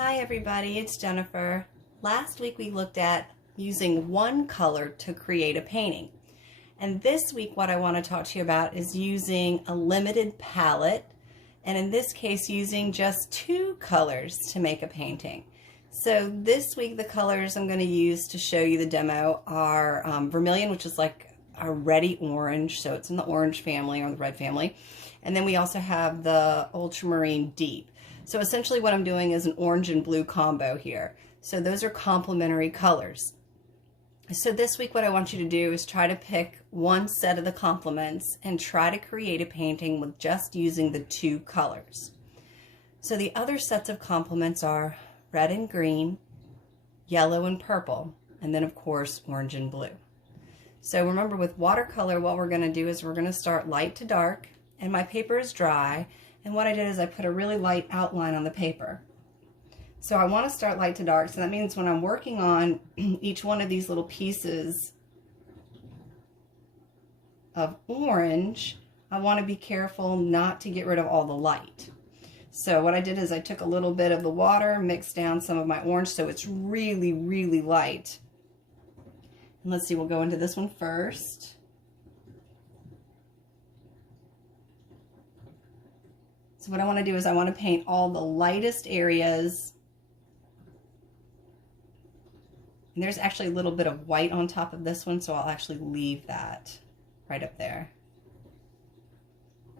Hi everybody, it's Jennifer. Last week we looked at using one color to create a painting. And this week what I want to talk to you about is using a limited palette, and in this case using just two colors to make a painting. So this week the colors I'm going to use to show you the demo are vermilion, which is like a reddy orange, so it's in the orange family or the red family. And then we also have the ultramarine deep. So essentially what I'm doing is an orange and blue combo here. So those are complementary colors. So this week what I want you to do is try to pick one set of the complements and try to create a painting with just using the two colors. So the other sets of complements are red and green, yellow and purple, and then of course orange and blue. So remember, with watercolor what we're going to do is we're going to start light to dark, and my paper is dry, and what I did is I put a really light outline on the paper. So I want to start light to dark, so that means when I'm working on each one of these little pieces of orange, I want to be careful not to get rid of all the light. So what I did is I took a little bit of the water, mixed down some of my orange so it's really, really light. And let's see, we'll go into this one first. So what I want to do is I want to paint all the lightest areas. And there's actually a little bit of white on top of this one, so I'll actually leave that right up there.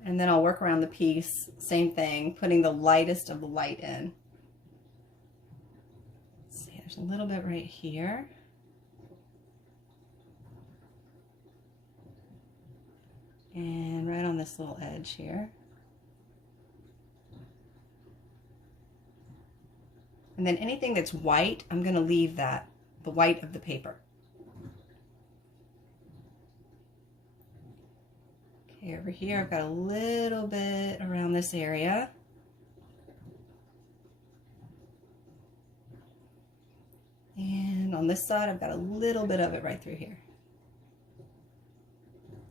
And then I'll work around the piece, same thing, putting the lightest of the light in. Let's see, there's a little bit right here. And right on this little edge here. And then anything that's white, I'm going to leave that, the white of the paper. Okay, over here I've got a little bit around this area. And on this side I've got a little bit of it right through here.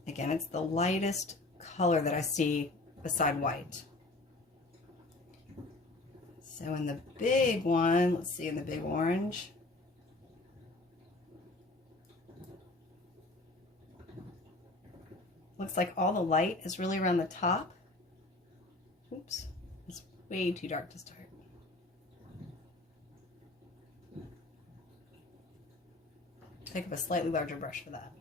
Again, it's the lightest color that I see beside white. So in the big one, let's see, in the big orange, looks like all the light is really around the top. Oops, it's way too dark to start. Pick up a slightly larger brush for that.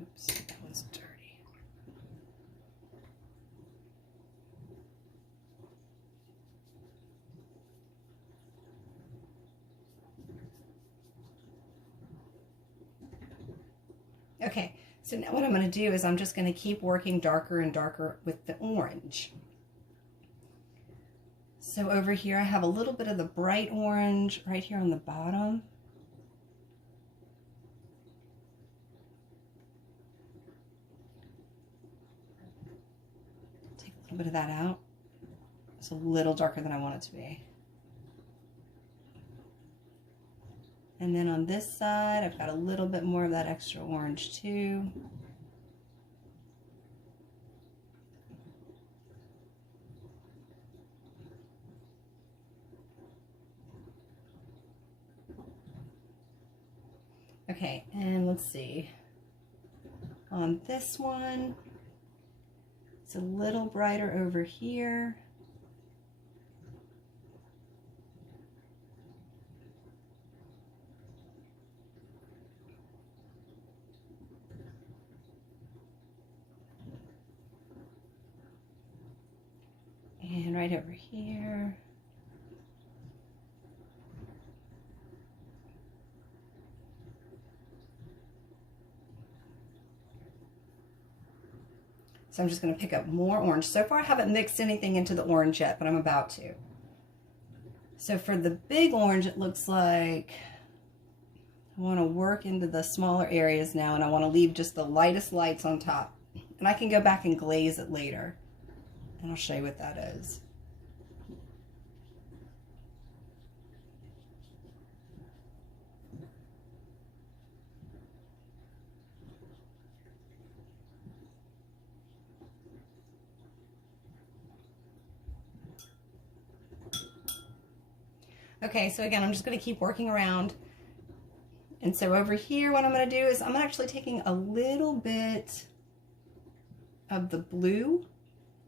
Oops, that one's dirty. Okay, so now what I'm going to do is I'm just going to keep working darker and darker with the orange. So over here I have a little bit of the bright orange right here on the bottom. Take a little bit of that out. It's a little darker than I want it to be. And then on this side, I've got a little bit more of that extra orange too. Okay, and let's see. On this one, it's a little brighter over here. And right over here. So I'm just going to pick up more orange. So far I haven't mixed anything into the orange yet, but I'm about to. So for the big orange, it looks like I want to work into the smaller areas now, and I want to leave just the lightest lights on top. And I can go back and glaze it later, and I'll show you what that is. Okay, so again, I'm just going to keep working around. And so over here, what I'm going to do is I'm actually taking a little bit of the blue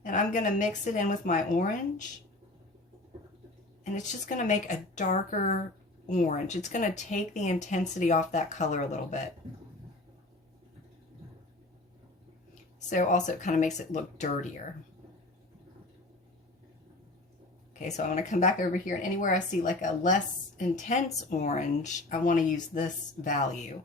and I'm going to mix it in with my orange. And it's just going to make a darker orange. It's going to take the intensity off that color a little bit. So also it kind of makes it look dirtier. Okay, so I'm going to come back over here, and anywhere I see like a less intense orange, I want to use this value.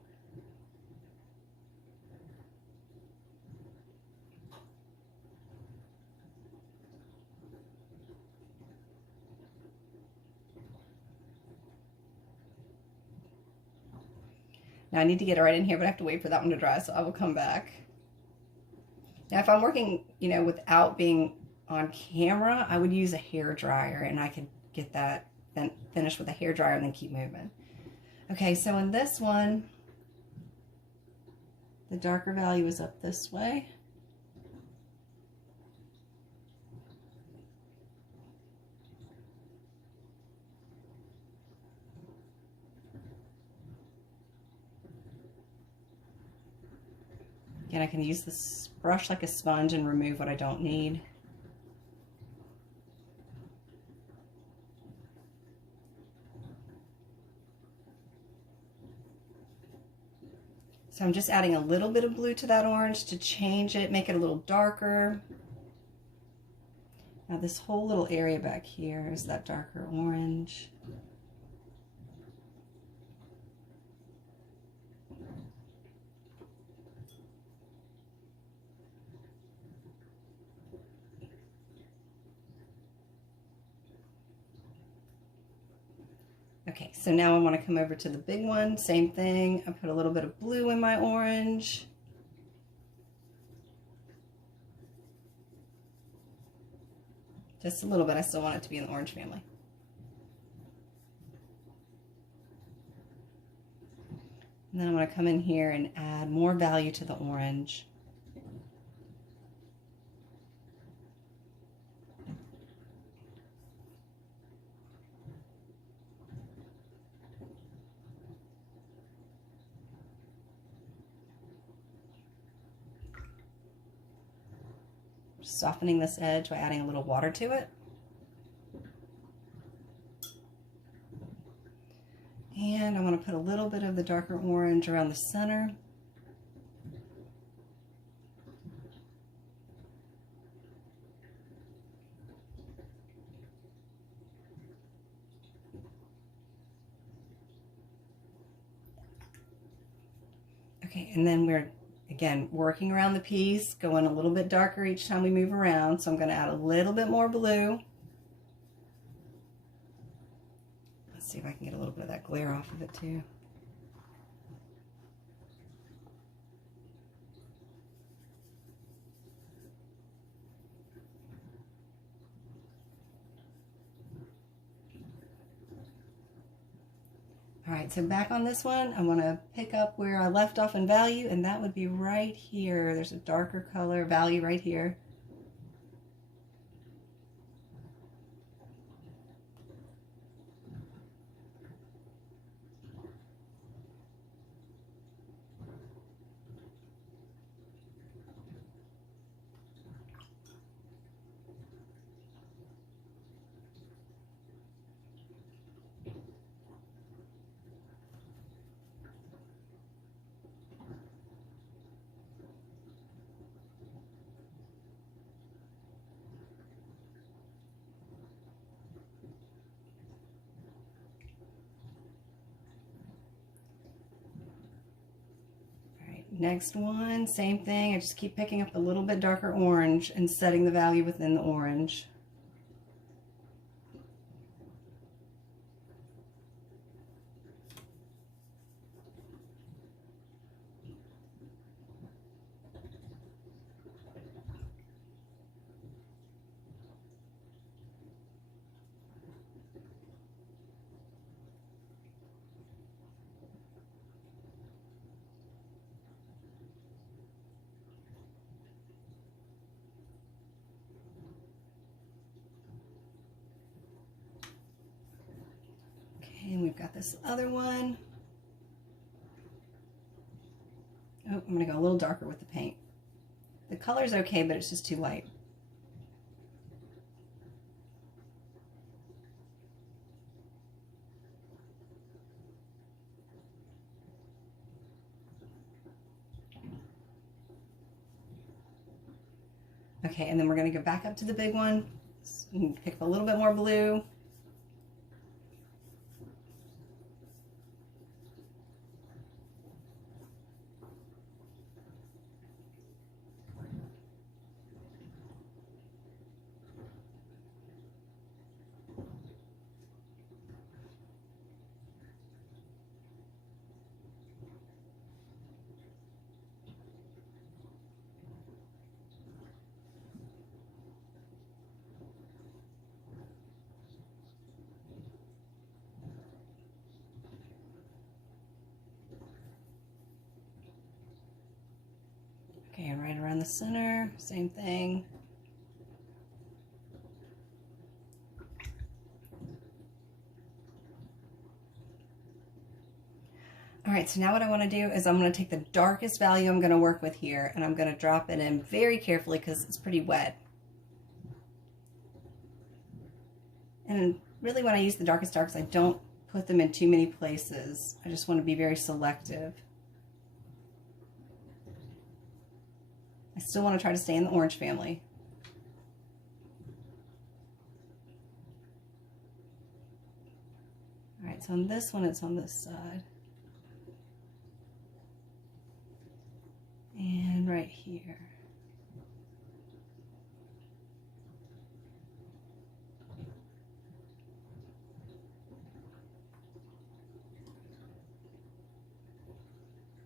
Now I need to get it right in here, but I have to wait for that one to dry, so I will come back. Now if I'm working, you know, without being on camera, I would use a hair dryer, and I could get that then finished with a hair dryer and then keep moving. Okay, so in this one, the darker value is up this way. Again, I can use this brush like a sponge and remove what I don't need. So I'm just adding a little bit of blue to that orange to change it, make it a little darker. Now this whole little area back here is that darker orange. Okay, so now I want to come over to the big one. Same thing. I put a little bit of blue in my orange. Just a little bit. I still want it to be in the orange family. And then I'm going to come in here and add more value to the orange. Softening this edge by adding a little water to it. And I want to put a little bit of the darker orange around the center. Okay, and then we're again working around the piece, going a little bit darker each time we move around. So I'm going to add a little bit more blue. Let's see if I can get a little bit of that glare off of it too. All right, so back on this one, I want to pick up where I left off in value, and that would be right here. There's a darker color value right here. Next one, same thing. I just keep picking up a little bit darker orange and setting the value within the orange. I've got this other one. Oh, I'm going to go a little darker with the paint. The color's okay, but it's just too light. Okay, and then we're going to go back up to the big one and pick up a little bit more blue. Okay, and right around the center, same thing. All right, so now what I want to do is I'm going to take the darkest value I'm going to work with here, and I'm going to drop it in very carefully because it's pretty wet. And really when I use the darkest darks, I don't put them in too many places. I just want to be very selective. I still want to try to stay in the orange family. All right, so on this one, it's on this side. And right here.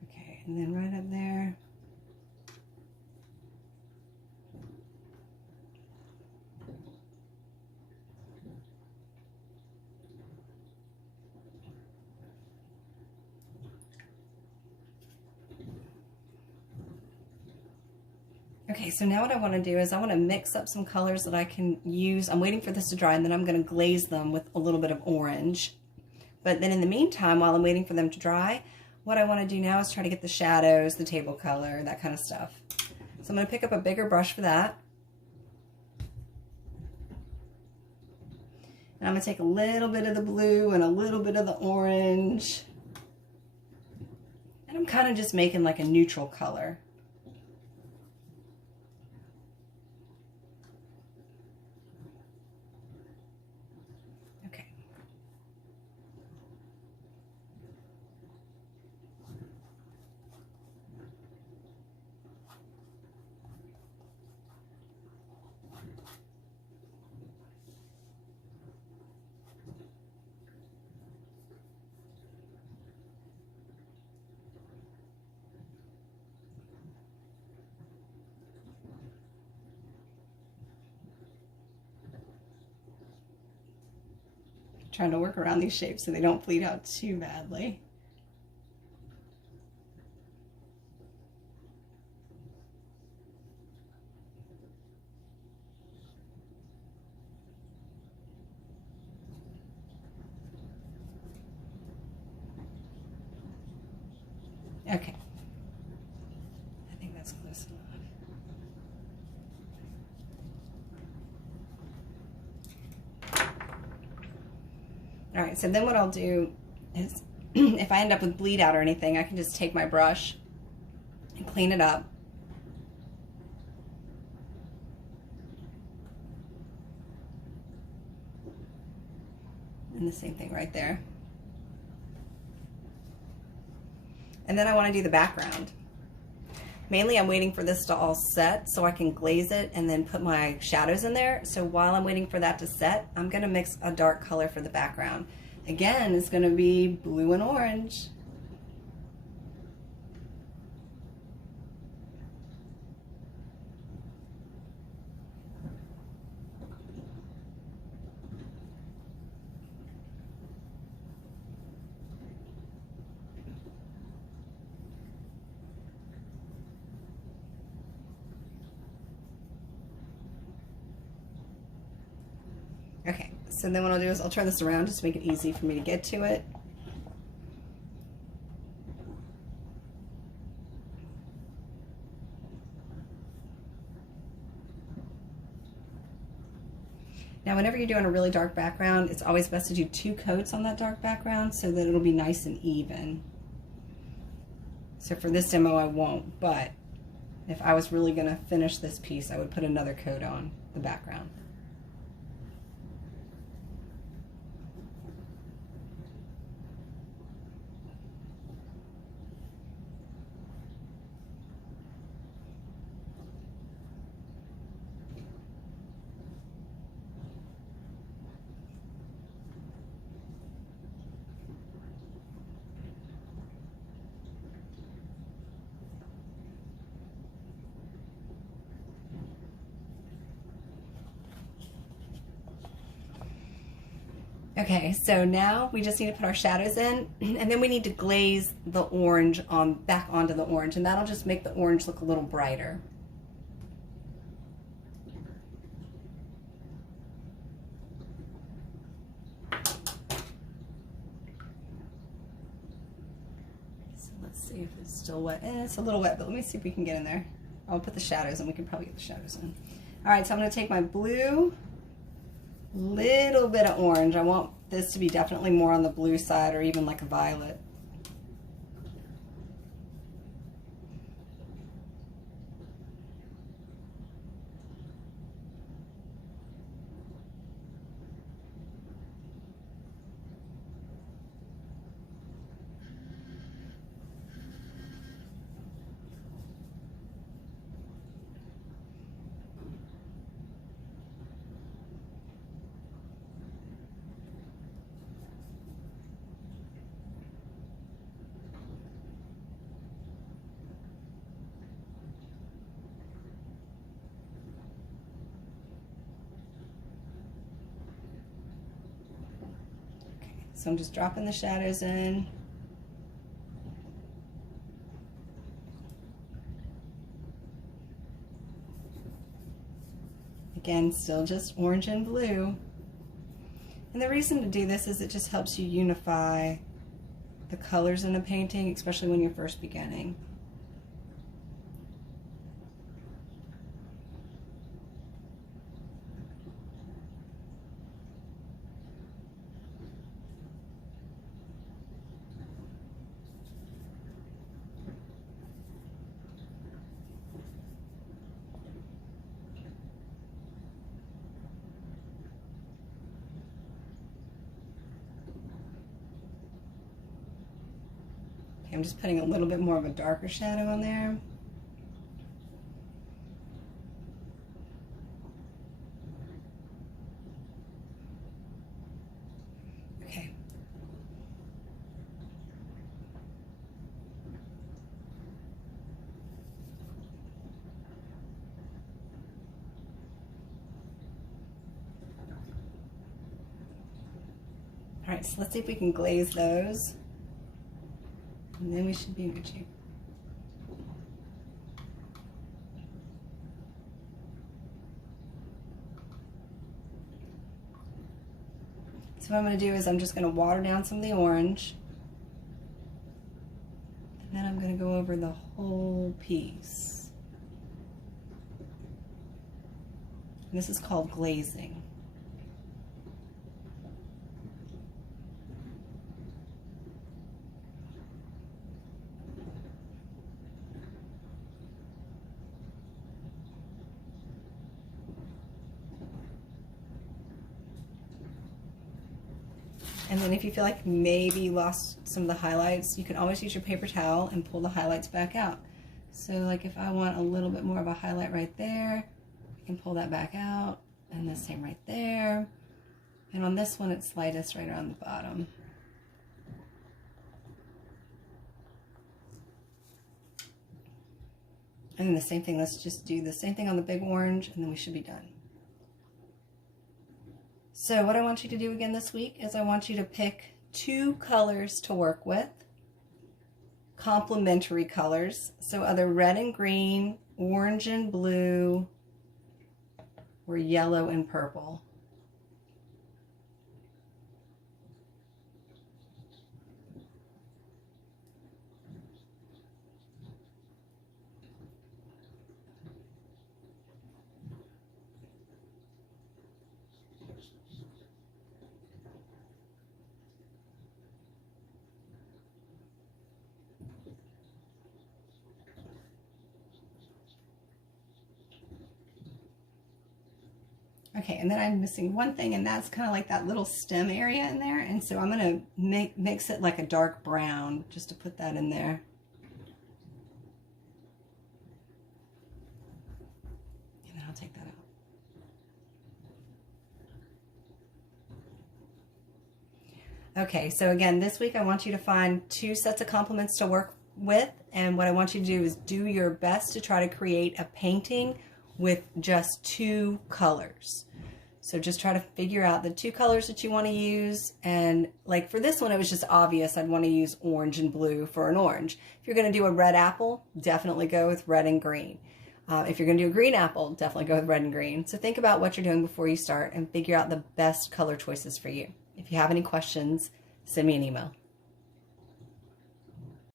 Okay, and then right up there. Okay, so now what I want to do is I want to mix up some colors that I can use. I'm waiting for this to dry, and then I'm going to glaze them with a little bit of orange. But then in the meantime, while I'm waiting for them to dry, what I want to do now is try to get the shadows, the table color, that kind of stuff. So I'm going to pick up a bigger brush for that. And I'm going to take a little bit of the blue and a little bit of the orange. And I'm kind of just making like a neutral color. Trying to work around these shapes so they don't bleed out too badly. Okay. I think that's close enough. All right, so then what I'll do is if I end up with bleed out or anything, I can just take my brush and clean it up. And the same thing right there. And then I want to do the background. Mainly I'm waiting for this to all set so I can glaze it and then put my shadows in there. So while I'm waiting for that to set, I'm going to mix a dark color for the background. Again, it's going to be blue and orange. Okay, so then what I'll do is I'll turn this around just to make it easy for me to get to it. Now, whenever you're doing a really dark background, it's always best to do 2 coats on that dark background so that it'll be nice and even. So for this demo, I won't, but if I was really gonna finish this piece, I would put another coat on the background. Okay, so now we just need to put our shadows in, and then we need to glaze the orange back onto the orange, and that'll just make the orange look a little brighter. So let's see if it's still wet. It's a little wet, but let me see if we can get in there. I'll put the shadows in. We can probably get the shadows in. All right, so I'm going to take my blue, little bit of orange. I want this to be definitely more on the blue side, or even like a violet. So I'm just dropping the shadows in. Again, still just orange and blue. And the reason to do this is it just helps you unify the colors in a painting, especially when you're first beginning. I'm just putting a little bit more of a darker shadow on there. Okay. All right, so let's see if we can glaze those. And then we should be in good shape. So what I'm going to do is I'm just going to water down some of the orange. And then I'm going to go over the whole piece. And this is called glazing. And then if you feel like maybe you lost some of the highlights, you can always use your paper towel and pull the highlights back out. So like if I want a little bit more of a highlight right there, I can pull that back out, and the same right there. And on this one, it's lightest right around the bottom. And then the same thing, let's just do the same thing on the big orange, and then we should be done. So what I want you to do again this week is I want you to pick 2 colors to work with, complementary colors, so either red and green, orange and blue, or yellow and purple. Okay, and then I'm missing one thing, and that's kind of like that little stem area in there. And so I'm going to mix it like a dark brown just to put that in there. And then I'll take that out. Okay, so again, this week I want you to find 2 sets of complements to work with, and what I want you to do is do your best to try to create a painting with just 2 colors. So just try to figure out the 2 colors that you want to use, and like for this one it was just obvious I'd want to use orange and blue for an orange. If you're going to do a red apple, definitely go with red and green. If you're going to do a green apple, definitely go with red and green. So think about what you're doing before you start and figure out the best color choices for you. If you have any questions, send me an email.